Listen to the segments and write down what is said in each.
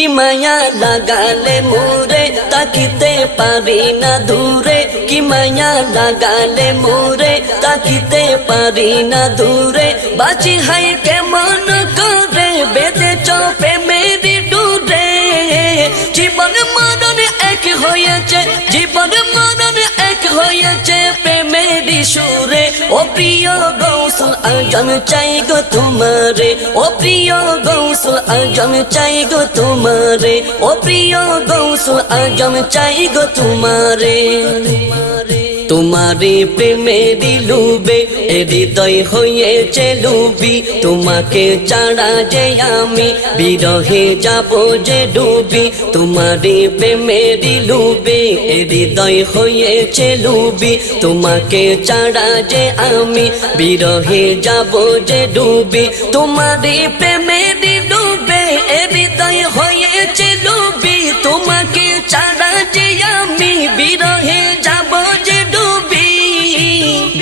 কি মায়া লাগালে মোরে তাকিতে পারি না দূরে, কি মায়া লাগালে মোরে তাকিতে পারি না দূরে। বাঁচি হাই কেমন করে বেঁধেছ প্রেমেরই ডুরে, জীবন মরণ এক হয়েছে, জীবন মরণ এক হয়েছে প্রেমেরই সুরে। ও প্রিয় গৌসুল আজম চাই গো তোমারে, ও প্রিয় গৌসুল আজম চাই গো তোমারে, ও প্রিয় গৌসুল আজম চাই গো তোমারে। তোমারে প্রেমেরই লুবে হৃদয় হয়েছে লুবি, তোমাকে ছাড়া যে আমি বিরহে যাব যে ডুবি। তোমারে প্রেমেরই লুবে হৃদয় হয়েছে লুবি, তোমাকে ছাড়া যে আমি বিরহে যাব যে ডুবি। তোমারে প্রেমেরই লুবে হৃদয় হয়েছে লুবি, তোমাকে ছাড়া যে আমি বিরহে যাব যে ডুবি।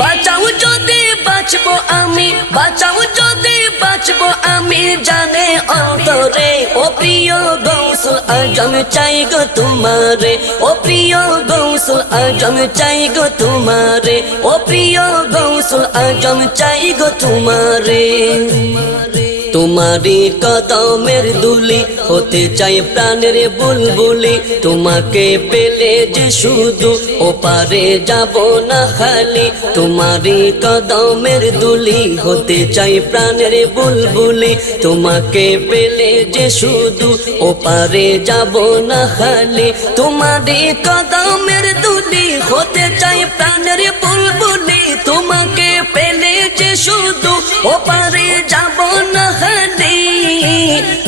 বাঁচাও যদি বাঁচবো আমি, বাঁচাও যদি বাঁচবো আমি জানে অন্তরে। ও প্রিয় গৌসুল আজম চাই গো তোমারে, ও প্রিয় গৌসুল আজম চাই গো তোমারে, ও প্রিয় গৌসুল আজম চাই গো তোমারে। তোমারি কদমের দুলি হতে চাই প্রাণের বুলবুলি, তোমাকে পেলে যে শুধু ওপারে যাব না খালি। তোমারি কদমের দুলি হতে চাই প্রাণের বুলবুলি, তোমাকে পেলে যে শুধু ওপারে যাব না খালি। তোমারি কদমের দুলি হতে চাই প্রাণের বুলবুলি, তোমাকে পেলে যে শুধু ওপারে যাব না খালি।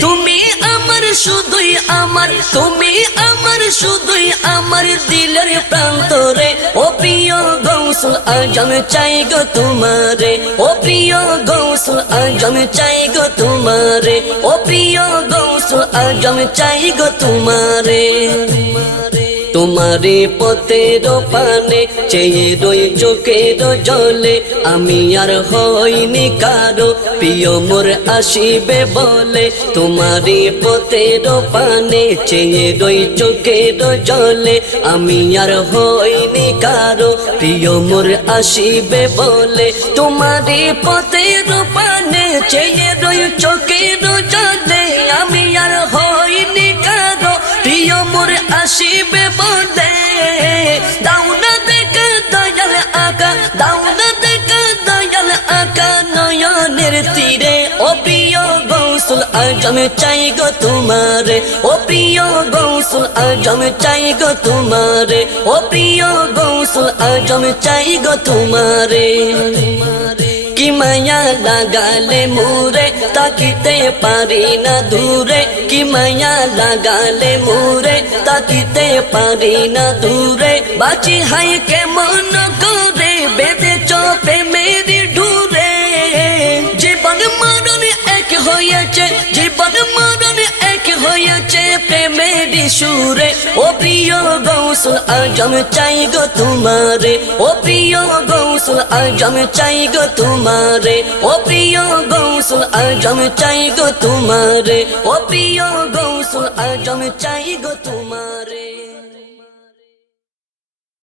তুমি আমার শুধুই আমার, তুমি আমার শুধুই আমার দিলের প্রান্তরে। ও প্রিয় গৌসুল আজম চাই গো তোমারে, ও প্রিয় গৌসুল আজম চাই গো তোমারে, ও প্রিয় গৌসুল আজম চাই গো তোমারে। তোমারে পথের পানে চেয়ে রই চোখের জলে, আমি আর হইনি কারো প্রিয় মোর আসিবে বলে। তোমারে পথের পানে চেয়ে রই চোখের জলে, আমি আর হইনি কারো প্রিয় মোর আসিবে বলে। তোমারে পথের পানে চেয়ে রই চোখের জলে, আমি আর হইনি কারো প্রিয় মোর আসিবে বলে। দাও না দেখা দয়াল আকা, দাও না দেখা দয়াল আকা নয়নের তীরে। ও প্রিয় গৌসুল আজম চাই গো তোমারে, ও প্রিয় গৌসুল আজম চাই গো তোমারে, ও প্রিয় গৌসুল আজম চাই গো তোমারে। কি মায়া লাগালে মোরে তাকিতে পারি না দূরে, কি মায়া লাগালে মোরে তাকিতে পারি না দূরে। বাঁচি হাই কেমন করে বেঁধেছ প্রেমেরই ডুরে, জীবন মরণ এক হয়েছে, জীবন মরণ এক হয়েছে প্রেমেরই সুরে। ও প্রিয় গৌসুল আজম চাই গো তোমারে, ও প্রিয় গৌসুল আজম চাই গো তোমারে, ও প্রিয় গৌসুল আজম চাই গো তোমারে, ও প্রিয় গৌসুল আজম চাই গো তোমারে।